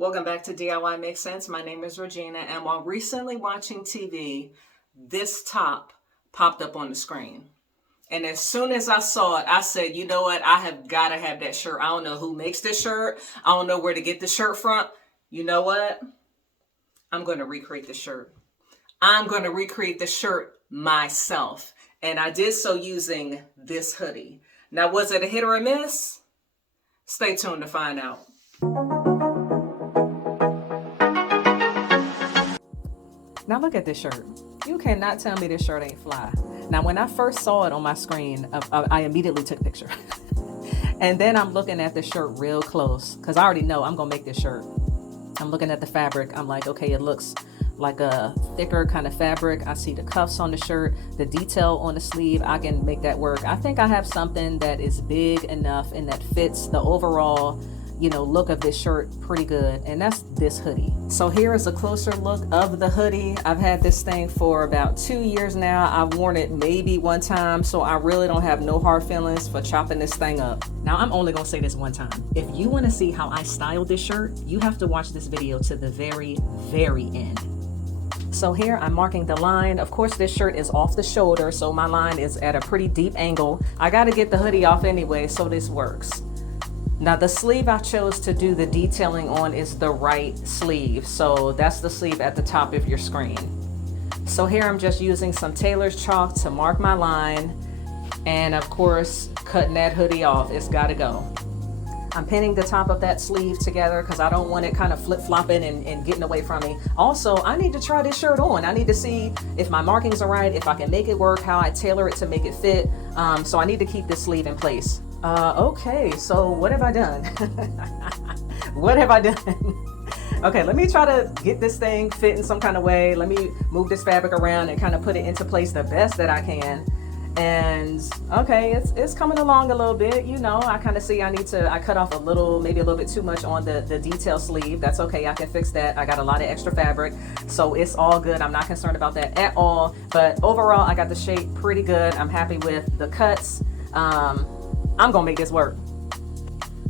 Welcome back to DIY Makes Sense. My name is Regina, and while recently watching TV, this top popped up on the screen. And as soon as I saw it, I said, you know what? I have got to have that shirt. I don't know who makes this shirt. I don't know where to get the shirt from. You know what? I'm going to recreate the shirt. I'm going to recreate the shirt myself. And I did so using this hoodie. Now, was it a hit or a miss? Stay tuned to find out. Now look at this shirt. You cannot tell me this shirt ain't fly. Now when I first saw it on my screen, I immediately took a picture. And then I'm looking at this shirt real close because I already know I'm gonna make this shirt. I'm looking at the fabric. I'm like, okay, it looks like a thicker kind of fabric. I see the cuffs on the shirt, the detail on the sleeve. I can make that work. I think I have something that is big enough and that fits the overall look of this shirt pretty good, and that's this hoodie. So here is a closer look of the hoodie. I've had this thing for about 2 years now. I've worn it maybe one time, so I really don't have no hard feelings for chopping this thing up. Now I'm only gonna say this one time. If you want to see how I styled this shirt, you have to watch this video to the very, very end. So here I'm marking the line. Of course, this shirt is off the shoulder, so my line is at a pretty deep angle. I got to get the hoodie off anyway, so this works. Now the sleeve I chose to do the detailing on is the right sleeve. So that's the sleeve at the top of your screen. So here I'm just using some tailor's chalk to mark my line. And of course, cutting that hoodie off. It's gotta go. I'm pinning the top of that sleeve together because I don't want it kind of flip-flopping and getting away from me. Also, I need to try this shirt on. I need to see if my markings are right, if I can make it work, how I tailor it to make it fit. So I need to keep this sleeve in place. Okay, so what have I done? What have I done? Okay, let me try to get this thing fit in some kind of way. Let me move this fabric around and kind of put it into place the best that I can. And okay, it's coming along a little bit. I kind of see I cut off maybe a little bit too much on the detail sleeve. That's okay, I can fix that. I got a lot of extra fabric, so it's all good. I'm not concerned about that at all. But overall, I got the shape pretty good. I'm happy with the cuts. I'm gonna make this work.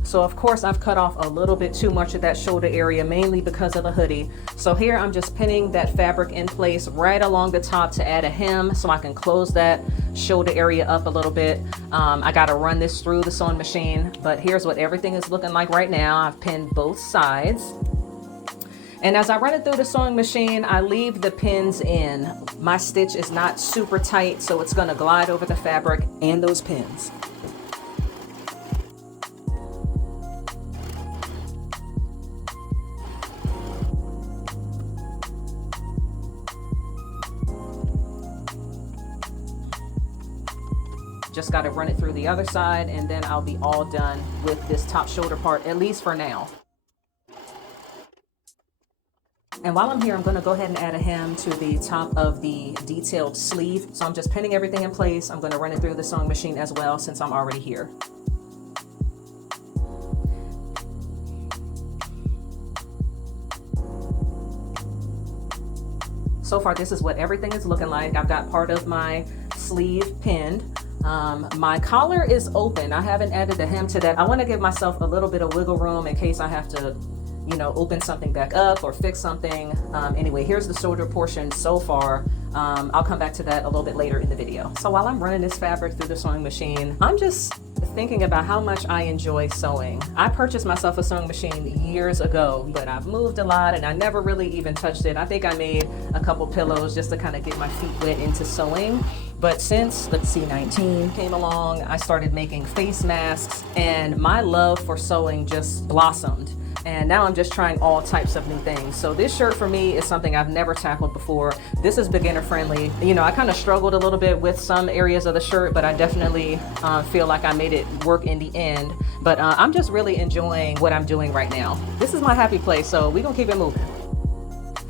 So of course I've cut off a little bit too much of that shoulder area, mainly because of the hoodie. So here I'm just pinning that fabric in place right along the top to add a hem so I can close that shoulder area up a little bit. I gotta run this through the sewing machine, but here's what everything is looking like right now. I've pinned both sides. And as I run it through the sewing machine, I leave the pins in. My stitch is not super tight, so it's gonna glide over the fabric and those pins. Just got to run it through the other side, and then I'll be all done with this top shoulder part, at least for now. And while I'm here, I'm going to go ahead and add a hem to the top of the detailed sleeve. So I'm just pinning everything in place. I'm going to run it through the sewing machine as well, since I'm already here. So far, this is what everything is looking like. I've got part of my sleeve pinned. My collar is open. I haven't added the hem to that. I want to give myself a little bit of wiggle room in case I have to, open something back up or fix something. Anyway, here's the shoulder portion so far. I'll come back to that a little bit later in the video. So while I'm running this fabric through the sewing machine, I'm just thinking about how much I enjoy sewing. I purchased myself a sewing machine years ago, but I've moved a lot and I never really even touched it. I think I made a couple pillows just to kind of get my feet wet into sewing. But since the C19 came along, I started making face masks, and my love for sewing just blossomed. And now I'm just trying all types of new things. So this shirt for me is something I've never tackled before. This is beginner friendly. I kind of struggled a little bit with some areas of the shirt, but I definitely feel like I made it work in the end. But I'm just really enjoying what I'm doing right now. This is my happy place, so we're gonna keep it moving.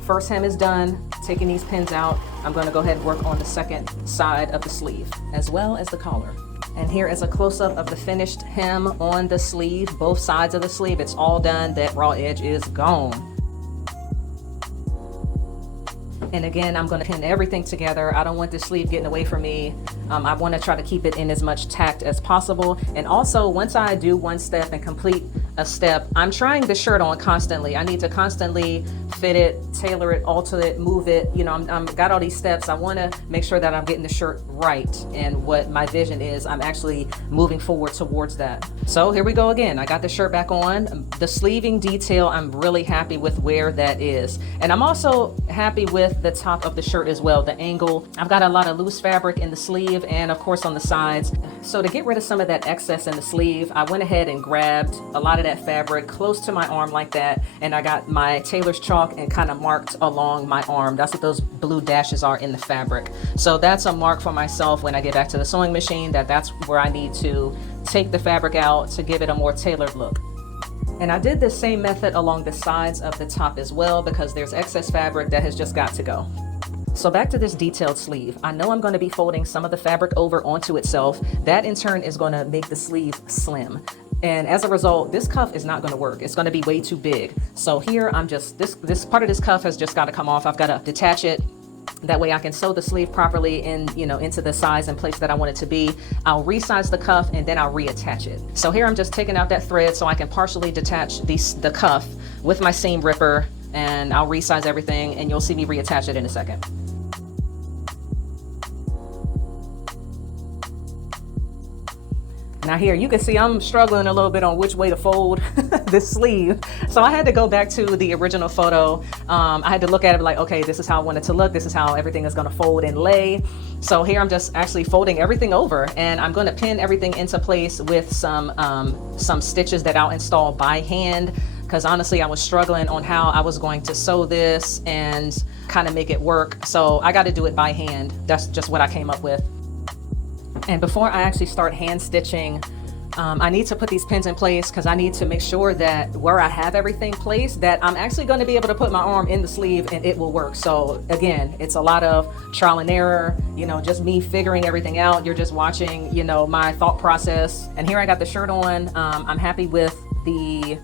First hem is done, taking these pins out. I'm gonna go ahead and work on the second side of the sleeve, as well as the collar. And here is a close-up of the finished hem on the sleeve, both sides of the sleeve. It's all done, that raw edge is gone. And again, I'm gonna pin everything together. I don't want this sleeve getting away from me. I wanna try to keep it in as much tact as possible. And also, once I do one step and complete a step. I'm trying the shirt on constantly. I need to constantly fit it, tailor it, alter it, move it. You know, I'm got all these steps. I want to make sure that I'm getting the shirt right, and what my vision is, I'm actually moving forward towards that. So here we go again. I got the shirt back on. The sleeving detail, I'm really happy with where that is. And I'm also happy with the top of the shirt as well, the angle. I've got a lot of loose fabric in the sleeve and of course on the sides. So to get rid of some of that excess in the sleeve, I went ahead and grabbed a lot of that fabric close to my arm like that, and I got my tailor's chalk and kind of marked along my arm. That's what those blue dashes are in the fabric. So that's a mark for myself when I get back to the sewing machine, that's where I need to take the fabric out to give it a more tailored look. And I did the same method along the sides of the top as well, because there's excess fabric that has just got to go. So back to this detailed sleeve. I know I'm going to be folding some of the fabric over onto itself. That in turn is going to make the sleeve slim. And as a result, this cuff is not going to work. It's going to be way too big. So here I'm just, this part of this cuff has just got to come off. I've got to detach it. That way I can sew the sleeve properly into the size and place that I want it to be. I'll resize the cuff and then I'll reattach it. So here I'm just taking out that thread so I can partially detach the cuff with my seam ripper, and I'll resize everything and you'll see me reattach it in a second. Now here you can see I'm struggling a little bit on which way to fold this sleeve. So I had to go back to the original photo. I had to look at it like, okay, this is how I want it to look. This is how everything is going to fold and lay. So here I'm just actually folding everything over, and I'm going to pin everything into place with some stitches that I'll install by hand. Because honestly, I was struggling on how I was going to sew this and kind of make it work. So I got to do it by hand. That's just what I came up with. And before I actually start hand stitching, I need to put these pins in place because I need to make sure that where I have everything placed, that I'm actually going to be able to put my arm in the sleeve and it will work. So again, it's a lot of trial and error, just me figuring everything out. You're just watching, my thought process. And here I got the shirt on. I'm happy with the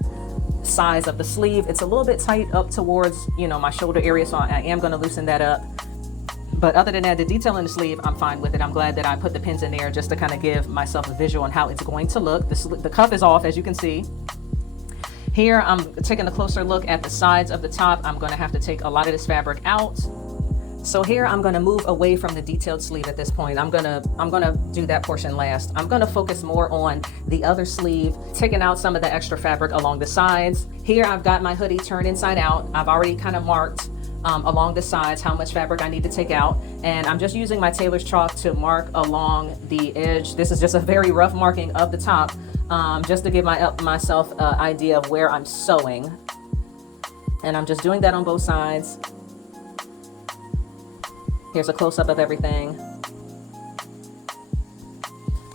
size of the sleeve. It's a little bit tight up towards, my shoulder area. So I am going to loosen that up. But other than that, the detail in the sleeve, I'm fine with it. I'm glad that I put the pins in there just to kind of give myself a visual on how it's going to look. The cuff is off, as you can see. Here, I'm taking a closer look at the sides of the top. I'm going to have to take a lot of this fabric out. So here, I'm going to move away from the detailed sleeve at this point. I'm gonna do that portion last. I'm going to focus more on the other sleeve, taking out some of the extra fabric along the sides. Here, I've got my hoodie turned inside out. I've already kind of marked along the sides how much fabric I need to take out, and I'm just using my tailor's chalk to mark along the edge. This is just a very rough marking of the top, just to give myself an idea of where I'm sewing, and I'm just doing that on both sides. Here's a close-up of everything.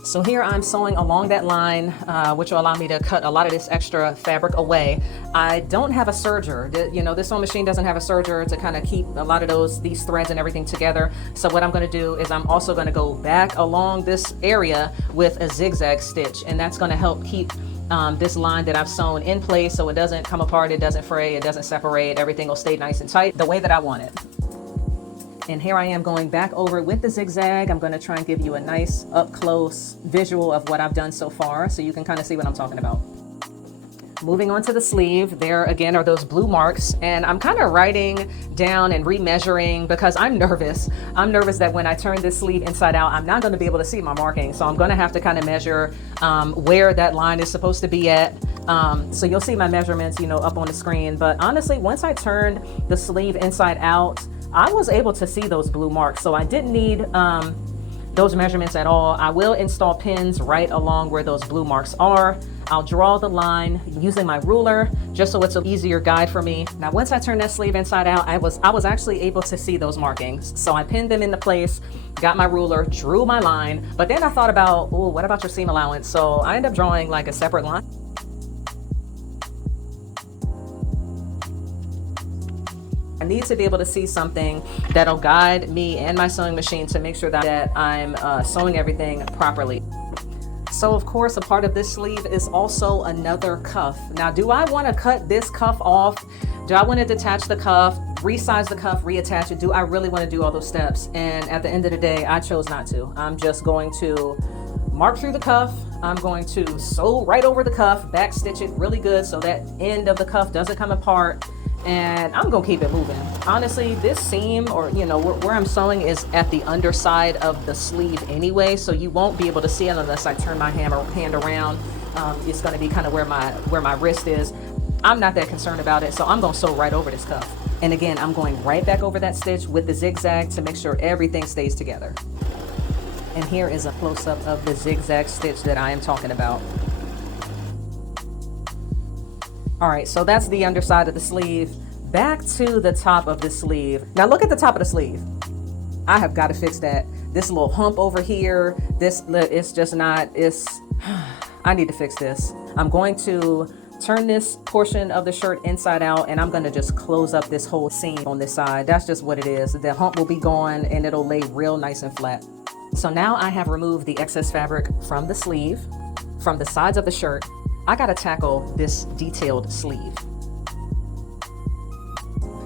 So here I'm sewing along that line, which will allow me to cut a lot of this extra fabric away. I don't have a serger. This sewing machine doesn't have a serger to kind of keep a lot of these threads and everything together. So what I'm going to do is I'm also going to go back along this area with a zigzag stitch, and that's going to help keep this line that I've sewn in place so it doesn't come apart, it doesn't fray, it doesn't separate. Everything will stay nice and tight the way that I want it. And here I am going back over with the zigzag. I'm going to try and give you a nice up close visual of what I've done so far so you can kind of see what I'm talking about. Moving on to the sleeve, there again are those blue marks, and I'm kind of writing down and remeasuring because I'm nervous. I'm nervous that when I turn this sleeve inside out, I'm not going to be able to see my marking. So I'm going to have to kind of measure where that line is supposed to be at. So you'll see my measurements, up on the screen. But honestly, once I turned the sleeve inside out, I was able to see those blue marks, so I didn't need those measurements at all. I will install pins right along where those blue marks are. I'll draw the line using my ruler just so it's an easier guide for me. Now, once I turned that sleeve inside out, I was actually able to see those markings. So I pinned them into place, got my ruler, drew my line, but then I thought about, oh, what about your seam allowance? So I ended up drawing like a separate line. I need to be able to see something that'll guide me and my sewing machine to make sure that I'm sewing everything properly. So of course, a part of this sleeve is also another cuff. Now, do I want to cut this cuff off? Do I want to detach the cuff, resize the cuff, reattach it? Do I really want to do all those steps? And at the end of the day, I chose not to. I'm just going to mark through the cuff. I'm going to sew right over the cuff, back stitch it really good so that end of the cuff doesn't come apart. And I'm gonna keep it moving. Honestly, this seam, or you know, where I'm sewing is at the underside of the sleeve anyway, so you won't be able to see it unless I turn my hand around. It's gonna be kind of where my wrist is. I'm not that concerned about it, so I'm gonna sew right over this cuff. And again, I'm going right back over that stitch with the zigzag to make sure everything stays together. And here is a close-up of the zigzag stitch that I am talking about. All right, so that's the underside of the sleeve. Back to the top of the sleeve. Now look at the top of the sleeve. I have got to fix that. This little hump over here, it's just not, I need to fix this. I'm going to turn this portion of the shirt inside out, and I'm gonna just close up this whole seam on this side. That's just what it is. The hump will be gone and it'll lay real nice and flat. So now I have removed the excess fabric from the sleeve, from the sides of the shirt. I gotta tackle this detailed sleeve.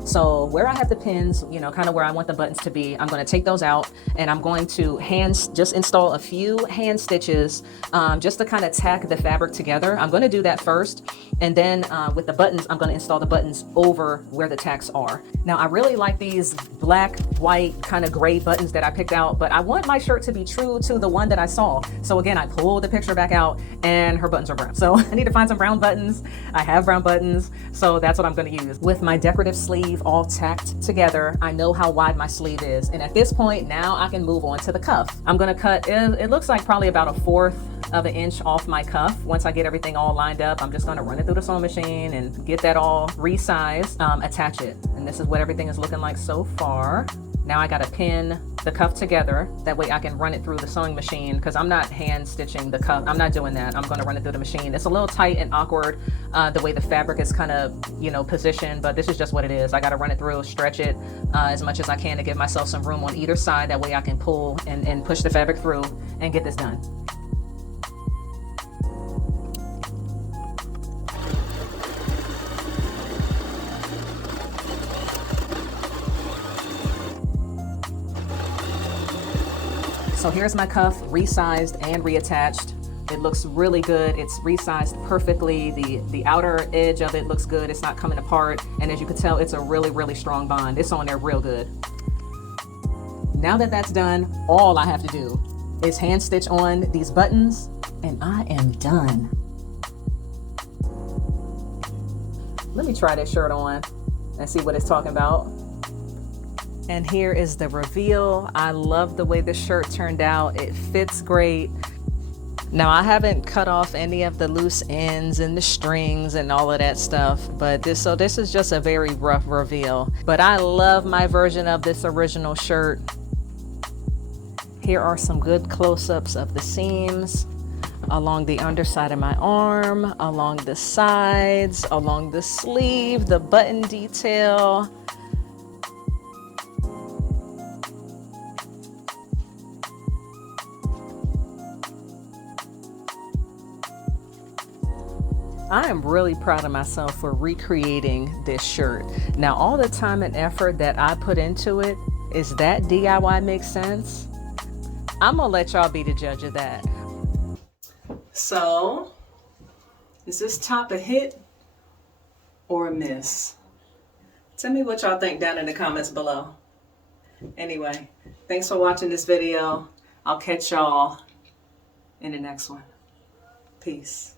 So where I have the pins, you know, kind of where I want the buttons to be, I'm going to take those out, and I'm going to just install a few hand stitches just to kind of tack the fabric together. I'm going to do that first, and then with the buttons, I'm going to install the buttons over where the tacks are. Now I really like these black, white, kind of gray buttons that I picked out, but I want my shirt to be true to the one that I saw. So again, I pulled the picture back out and her buttons are brown. So I need to find some brown buttons. I have brown buttons, so that's what I'm going to use. With my decorative sleeve all tacked together, I know how wide my sleeve is, and at this point now I can move on to the cuff. I'm going to cut, it looks like probably about 1/4 of an inch off my cuff. Once I get everything all lined up, I'm just going to run it through the sewing machine and get that all resized, attach it. And this is what everything is looking like so far. Now I got to pin the cuff together. That way I can run it through the sewing machine, because I'm not hand stitching the cuff. I'm not doing that. I'm going to run it through the machine. It's a little tight and awkward the way the fabric is kind of, you know, positioned, but this is just what it is. I got to run it through, stretch it as much as I can to give myself some room on either side. That way I can pull and push the fabric through and get this done. So here's my cuff resized and reattached. It looks really good. It's resized perfectly. The outer edge of it looks good. It's not coming apart. And as you can tell, it's a really, really strong bond. It's on there real good. Now that that's done, all I have to do is hand stitch on these buttons and I am done. Let me try this shirt on and see what it's talking about. And here is the reveal. I love the way this shirt turned out. It fits great. Now I haven't cut off any of the loose ends and the strings and all of that stuff, but this is just a very rough reveal. But I love my version of this original shirt. Here are some good close-ups of the seams along the underside of my arm, along the sides, along the sleeve, the button detail. I am really proud of myself for recreating this shirt. Now, all the time and effort that I put into it, is that DIY make sense? I'm gonna let y'all be the judge of that. So, is this top a hit or a miss? Tell me what y'all think down in the comments below. Anyway, thanks for watching this video. I'll catch y'all in the next one. Peace.